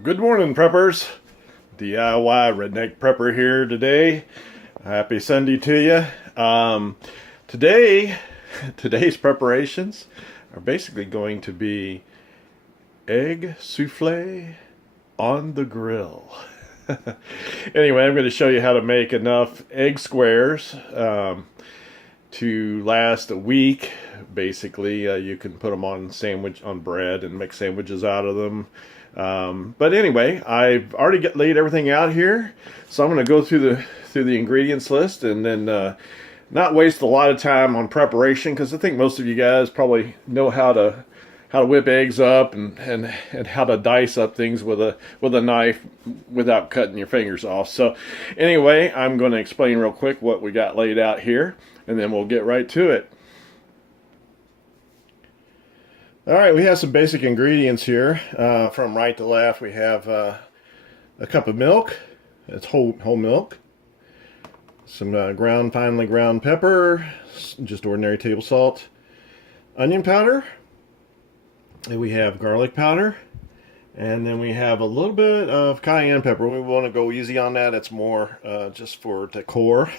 Good morning, preppers. DIY Redneck Prepper here today. Happy Sunday to you. Today, today's preparations are basically going to be egg souffle on the grill. Anyway, I'm going to show you how to make enough egg squares to last a week. Basically, you can put them on bread and make sandwiches out of them. But anyway, I've already laid everything out here, so I'm going to go through the ingredients list and then not waste a lot of time on preparation, because I think most of you guys probably know how to whip eggs up and how to dice up things with a knife without cutting your fingers off. So anyway, I'm going to explain real quick what we got laid out here, and then we'll get right to it. All right, we have some basic ingredients here. From right to left, we have a cup of milk. It's whole milk. Some finely ground pepper, just ordinary table salt. Onion powder. And we have garlic powder. And then we have a little bit of cayenne pepper. We want to go easy on that. It's more just for decor.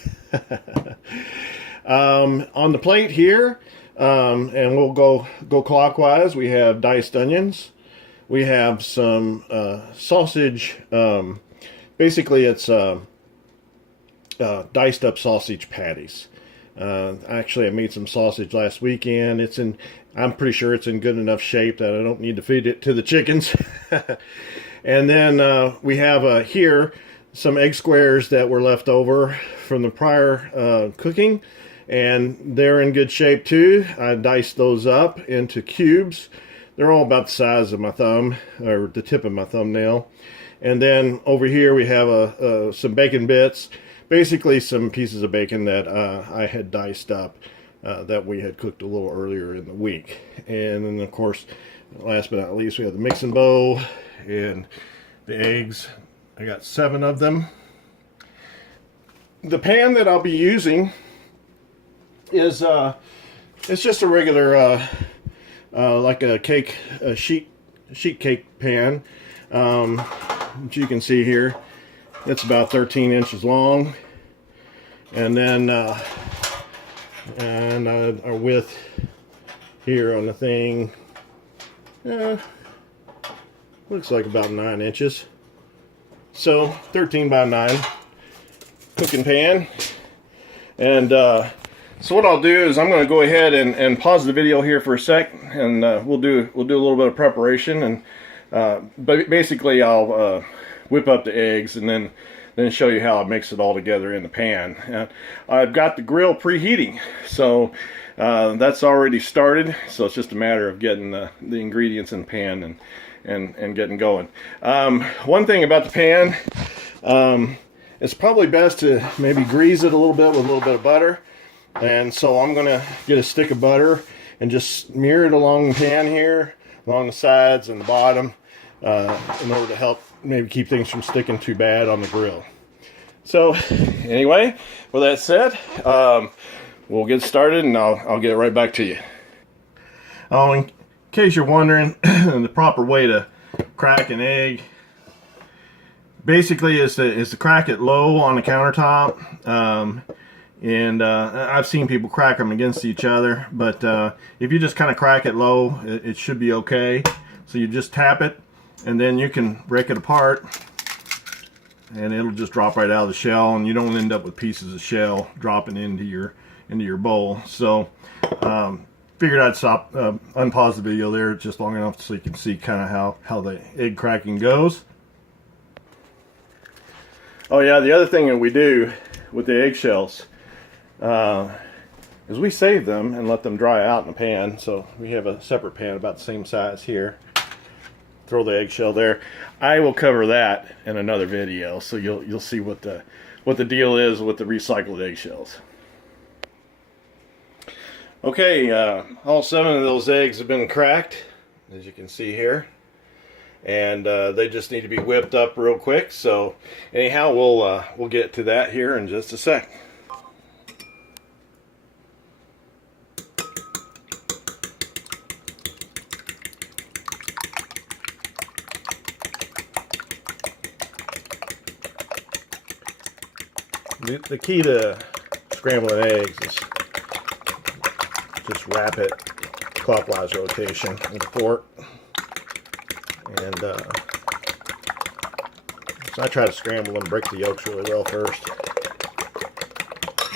On the plate here, and we'll go clockwise. We have diced onions. We have some sausage. Basically, it's diced up sausage patties. Actually, I made some sausage last weekend. I'm pretty sure it's in good enough shape that I don't need to feed it to the chickens. And then we have here some egg squares that were left over from the prior cooking. And they're in good shape too. I diced those up into cubes. They're all about the size of my thumb, or the tip of my thumbnail. And then over here we have some bacon bits, basically some pieces of bacon that I had diced up that we had cooked a little earlier in the week. And then of course, last but not least, we have the mixing bowl and the eggs. I got 7 of them. The pan that I'll be using is it's just a regular like a sheet cake pan. Which you can see here, it's about 13 inches long, and then our width here on the thing looks like about 9 inches. So 13 by 9 cooking pan. And so what I'll do is I'm going to go ahead and pause the video here for a sec, and we'll do a little bit of preparation, and but basically I'll whip up the eggs and then show you how I mix it all together in the pan. I've got the grill preheating, so that's already started. So it's just a matter of getting the ingredients in the pan and getting going. One thing about the pan, it's probably best to maybe grease it a little bit with a little bit of butter. And so I'm going to get a stick of butter and just smear it along the pan here, along the sides and the bottom, in order to help maybe keep things from sticking too bad on the grill. So anyway, with that said, we'll get started, and I'll get right back to you. Oh, in case you're wondering, the proper way to crack an egg basically is to crack it low on the countertop. And I've seen people crack them against each other, but if you just kind of crack it low, it should be okay. So you just tap it, and then you can break it apart, and it'll just drop right out of the shell, and you don't end up with pieces of shell dropping into your bowl. So figured I'd stop, unpause the video there just long enough so you can see kind of how the egg cracking goes. Oh yeah, the other thing that we do with the eggshells is we save them and let them dry out in a pan. So we have a separate pan about the same size here. Throw the eggshell there. I will cover that in another video, so you'll see what the deal is with the recycled eggshells. Okay, all 7 of those eggs have been cracked, as you can see here, and they just need to be whipped up real quick. So anyhow, we'll get to that here in just a sec. the key to scrambling eggs is just rapid clockwise rotation with the fork. And so I try to scramble and break the yolks really well first.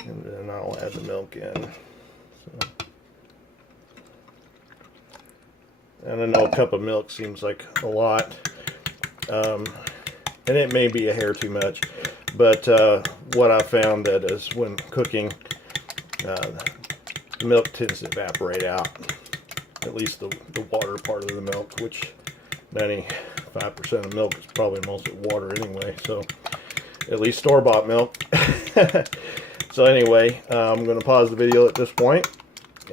And then I'll add the milk in. So. And I know a cup of milk seems like a lot. And it may be a hair too much. But what I found that is when cooking, the milk tends to evaporate out. At least the water part of the milk, which 95% of milk is probably mostly water anyway. So at least store-bought milk. So anyway, I'm going to pause the video at this point,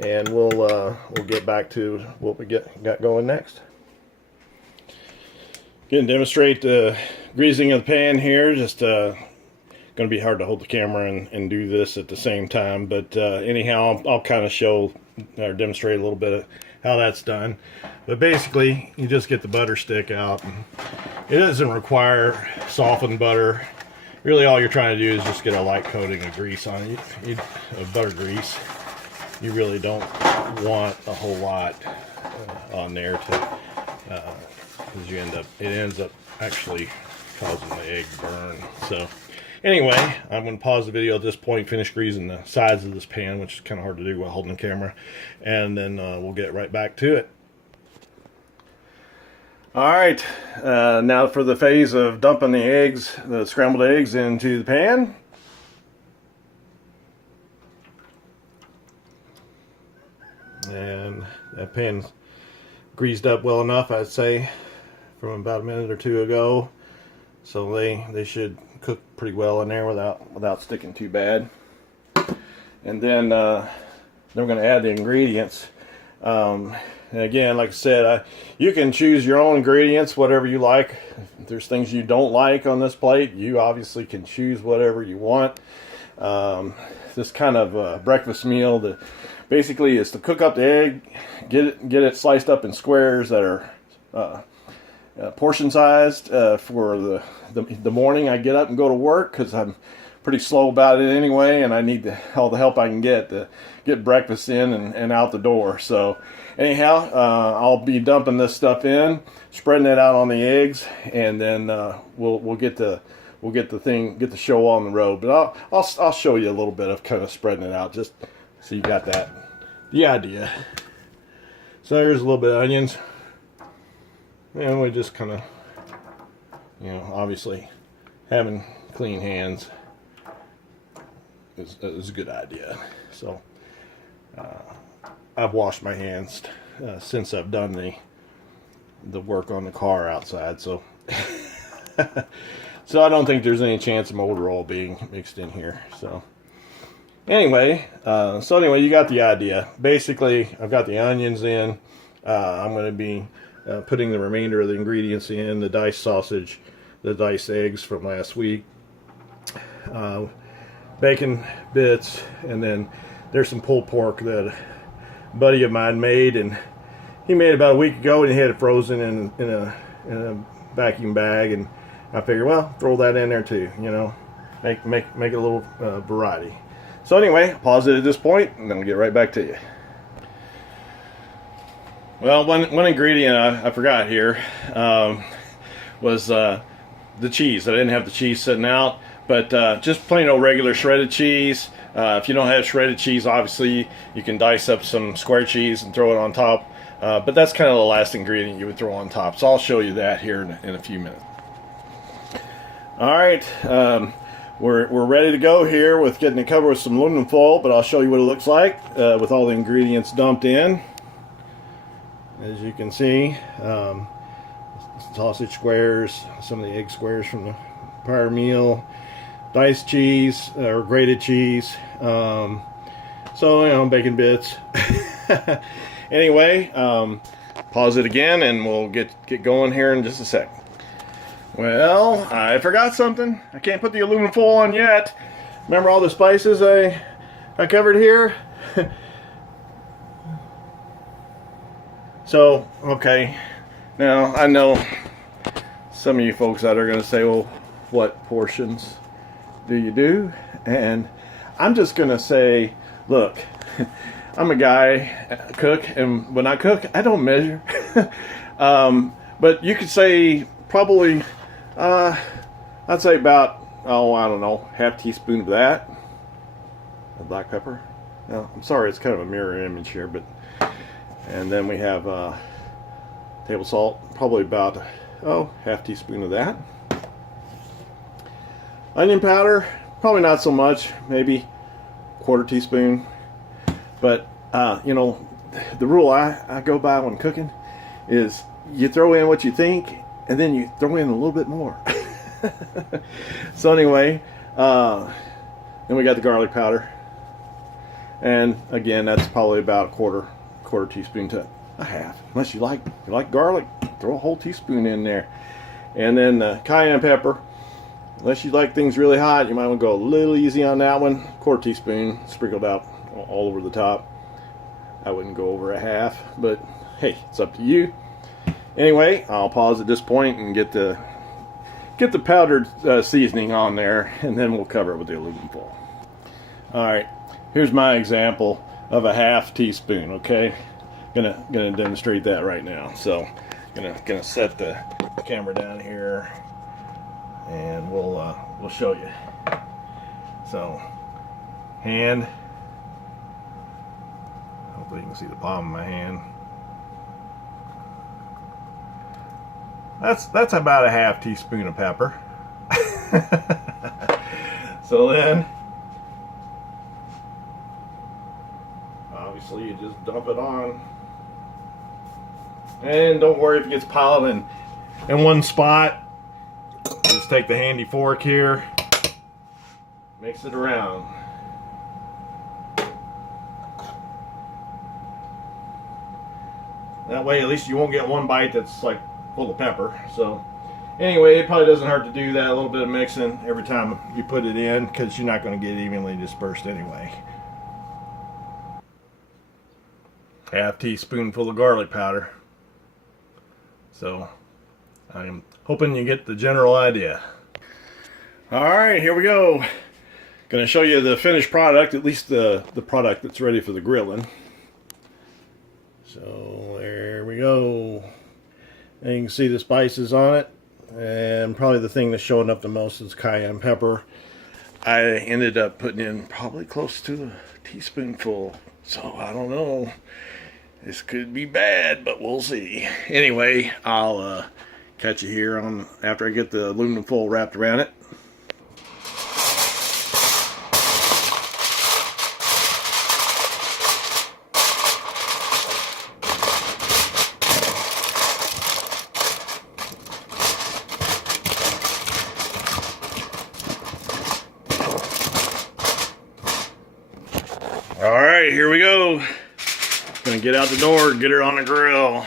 and we'll get back to what we got going next. Going to demonstrate the greasing of the pan here. Just going to be hard to hold the camera and do this at the same time, but anyhow, I'll kind of show or demonstrate a little bit of how that's done. But basically, you just get the butter stick out, and it doesn't require softened butter. Really, all you're trying to do is just get a light coating of grease on it. Of butter grease. You really don't want a whole lot on there to, because it ends up actually causing the egg to burn. So anyway, I'm going to pause the video at this point, finish greasing the sides of this pan, which is kind of hard to do while holding the camera, and then we'll get right back to it. Alright, now for the phase of dumping the scrambled eggs into the pan. And that pan's greased up well enough, I'd say, from about a minute or two ago. So they should cook pretty well in there without sticking too bad. And then we're going to add the ingredients. And again, like I said, you can choose your own ingredients, whatever you like. If there's things you don't like on this plate, you obviously can choose whatever you want. This kind of breakfast meal basically is to cook up the egg, get it sliced up in squares that are portion sized for the morning I get up and go to work, because I'm pretty slow about it anyway, and I need all the help I can get to get breakfast in and out the door. So anyhow, I'll be dumping this stuff in, spreading it out on the eggs, and then we'll get the show on the road. But I'll show you a little bit of kind of spreading it out, just so you got the idea. So here's a little bit of onions, and we just kind of, obviously having clean hands is a good idea. So I've washed my hands since I've done the work on the car outside, so so I don't think there's any chance of motor oil being mixed in here. So anyway, you got the idea. Basically, I've got the onions in. I'm going to be putting the remainder of the ingredients in: the diced sausage, the diced eggs from last week, bacon bits, and then there's some pulled pork that a buddy of mine made, and he made it about a week ago, and he had it frozen in a vacuum bag, and I figured, well, throw that in there too, make it a little variety. So anyway, pause it at this point, and then we'll get right back to you. Well, one ingredient I forgot here was the cheese. I didn't have the cheese sitting out, but just plain old regular shredded cheese. If you don't have shredded cheese, obviously you can dice up some square cheese and throw it on top. But that's kind of the last ingredient you would throw on top. So I'll show you that here in a few minutes. All right, we're ready to go here with getting it covered with some aluminum foil, but I'll show you what it looks like with all the ingredients dumped in. As you can see, sausage squares, some of the egg squares from the prior meal, diced cheese or grated cheese, so bacon bits. Anyway, pause it again and we'll get going here in just a sec. Well, I forgot something. I can't put the aluminum foil on yet. Remember all the spices I covered here? So, okay, now I know some of you folks out there are going to say, well, what portions do you do? And I'm just gonna say, look, I'm a guy, cook, and when I cook, I don't measure. But you could say probably, I'd say about, oh, I don't know, half teaspoon of that, of black pepper. No, I'm sorry, it's kind of a mirror image here, but, and then we have table salt, probably about, oh, half teaspoon of that. Onion powder, probably not so much, maybe quarter teaspoon. But, you know, the rule I go by when cooking is you throw in what you think, and then you throw in a little bit more. So anyway, then we got the garlic powder. And again, that's probably about a quarter teaspoon to a half. Unless you like garlic, throw a whole teaspoon in there. And then cayenne pepper. Unless you like things really hot, you might want to go a little easy on that one. Quarter teaspoon sprinkled out all over the top. I wouldn't go over a half, but hey, it's up to you. Anyway, I'll pause at this point and get the powdered seasoning on there, and then we'll cover it with the aluminum foil. All right, here's my example of a half teaspoon. Okay, gonna demonstrate that right now. So, gonna set the camera down here, and we'll show you. So, hand. Hopefully you can see the palm of my hand. That's about a half teaspoon of pepper. So then, obviously you just dump it on. And don't worry if it gets piled in one spot. Just take the handy fork here, mix it around. That way at least you won't get one bite that's like full of pepper. So anyway, it probably doesn't hurt to do that, a little bit of mixing every time you put it in, because you're not going to get evenly dispersed anyway. Half teaspoonful of garlic powder. So I'm hoping you get the general idea. Alright, here we go. Going to show you the finished product, at least the product that's ready for the grilling. So there we go. And you can see the spices on it. And probably the thing that's showing up the most is cayenne pepper. I ended up putting in probably close to a teaspoonful. So I don't know. This could be bad, but we'll see. Anyway, I'll catch you here on after I get the aluminum foil wrapped around it. Alright, here we go. Gonna get out the door, get her on the grill.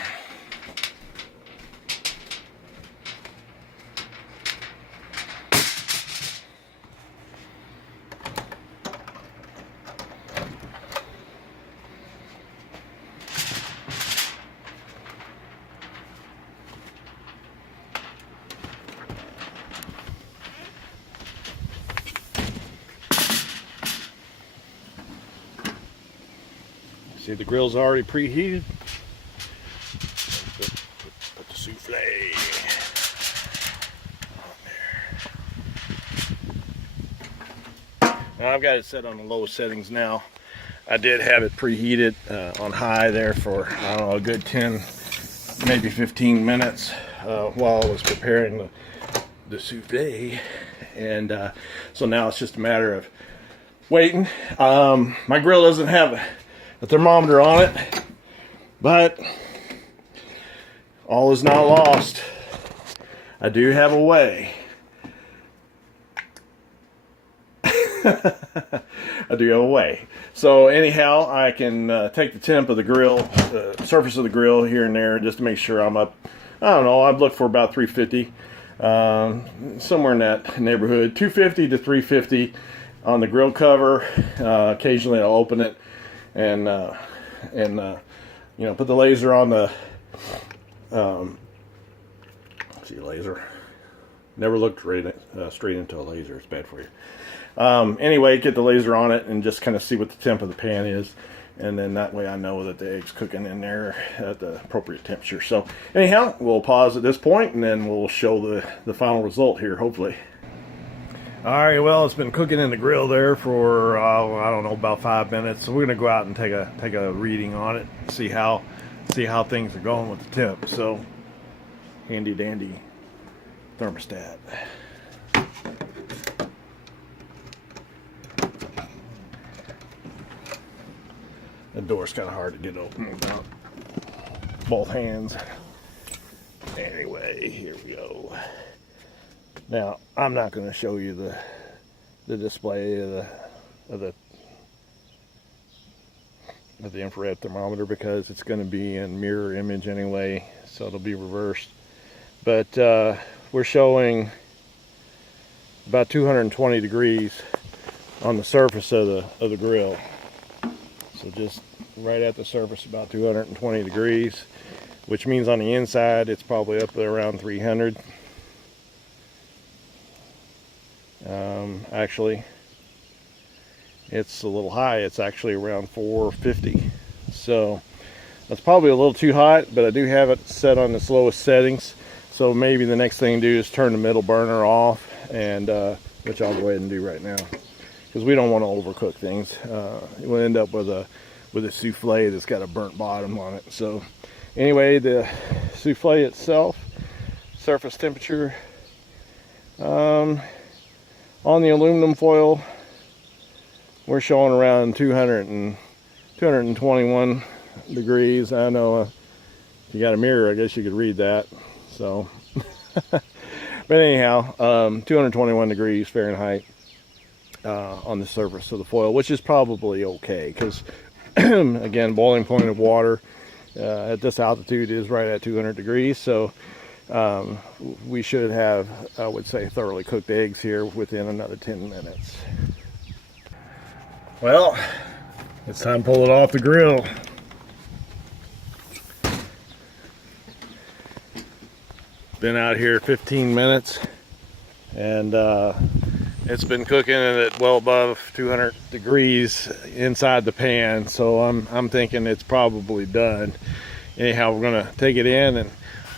See, the grill's already preheated. Put the souffle on there. Now I've got it set on the lowest settings now. I did have it preheated on high there for, I don't know, a good 10, maybe 15 minutes while I was preparing the souffle. And so now it's just a matter of waiting. My grill doesn't have a thermometer on it, but all is not lost. I do have a way. I do have a way. So anyhow, I can take the temp of the grill, surface of the grill here and there, just to make sure I'm up. I don't know, I've looked for about 350, somewhere in that neighborhood, 250 to 350 on the grill cover. Occasionally I'll open it and you know, put the laser on the see, laser, Never look straight into a laser. It's bad for you. Anyway, get the laser on it and just kind of see what the temp of the pan is. And then that way I know that the egg's cooking in there at the appropriate temperature. So anyhow, we'll pause at this point and then we'll show the final result here, hopefully. Alright, well, it's been cooking in the grill there for, I don't know, about 5 minutes. So we're going to go out and take a reading on it, see how things are going with the temp. So, handy dandy thermostat. The door's kind of hard to get open without both hands. Anyway, here we go. Now, I'm not going to show you the display of the infrared thermometer because it's going to be in mirror image anyway, so it'll be reversed. But we're showing about 220 degrees on the surface of the grill. So just right at the surface, about 220 degrees, which means on the inside it's probably up there around 300. Actually, it's a little high. It's actually around 450. So that's probably a little too hot, but I do have it set on its lowest settings. So maybe the next thing to do is turn the middle burner off, and which I'll go ahead and do right now, because we don't want to overcook things. We'll end up with a souffle that's got a burnt bottom on it. So anyway, the souffle itself, surface temperature, on the aluminum foil, we're showing around 221 degrees. I know if you got a mirror, I guess you could read that. So, but anyhow, 221 degrees Fahrenheit on the surface of the foil, which is probably okay because, again, boiling point of water at this altitude is right at 200 degrees. So we should have, I would say, thoroughly cooked eggs here within another 10 minutes. Well, it's time to pull it off the grill. Been out here 15 minutes and it's been cooking at well above 200 degrees inside the pan, so I'm thinking it's probably done. Anyhow, we're gonna take it in and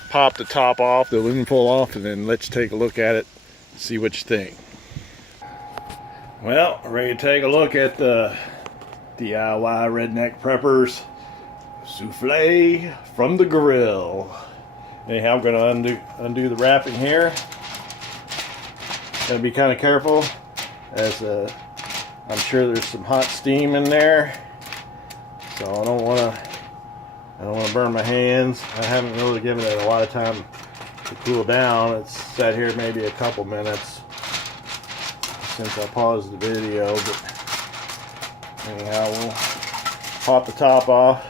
pop the top off, the aluminum foil off, and then let's take a look at it, see what you think. Well, ready to take a look at the DIY Redneck Preppers souffle from the grill. Anyhow, I'm going to undo the wrapping here. Gotta be kind of careful, as I'm sure there's some hot steam in there, so I don't want to burn my hands. I haven't really given it a lot of time to cool down. It's sat here maybe a couple minutes since I paused the video, but anyhow, we'll pop the top off,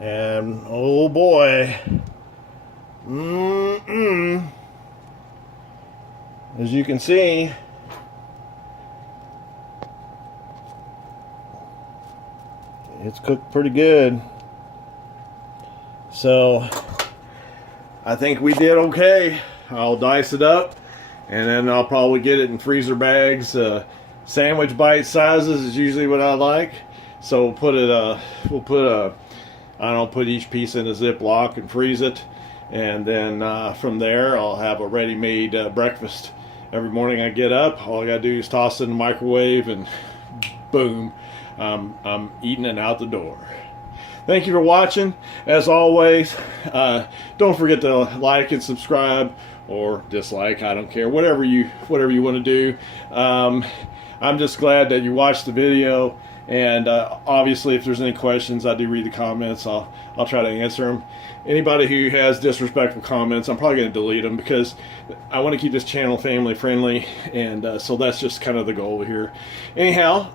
and oh boy, as you can see, it's cooked pretty good. So I think we did okay. I'll dice it up and then I'll probably get it in freezer bags. Sandwich bite sizes is usually what I like. So we'll put each piece in a Ziploc and freeze it. And then from there, I'll have a ready-made breakfast. Every morning I get up, all I gotta do is toss it in the microwave and boom, I'm eating it out the door. Thank you for watching. As always, don't forget to like and subscribe, or dislike, I don't care, whatever you want to do. I'm just glad that you watched the video, and obviously if there's any questions, I do read the comments. I'll try to answer them. Anybody who has disrespectful comments, I'm probably going to delete them, because I want to keep this channel family friendly, and so that's just kind of the goal here. Anyhow,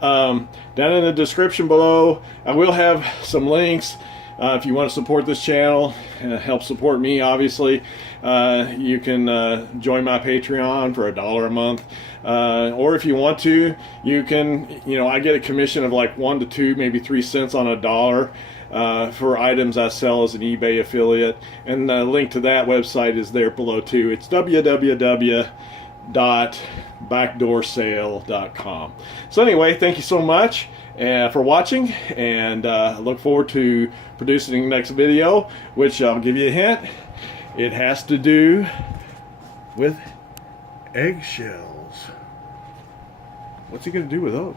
down in the description below, I will have some links. If you want to support this channel, help support me, obviously, you can join my Patreon for $1 a month. Or if you want to, you can, I get a commission of like 1 to 2, maybe 3 cents on $1. for items I sell as an eBay affiliate, and the link to that website is there below too. It's www.backdoorsale.com. So anyway, thank you so much for watching, and look forward to producing the next video, which I'll give you a hint. It has to do with eggshells. What's he going to do with those?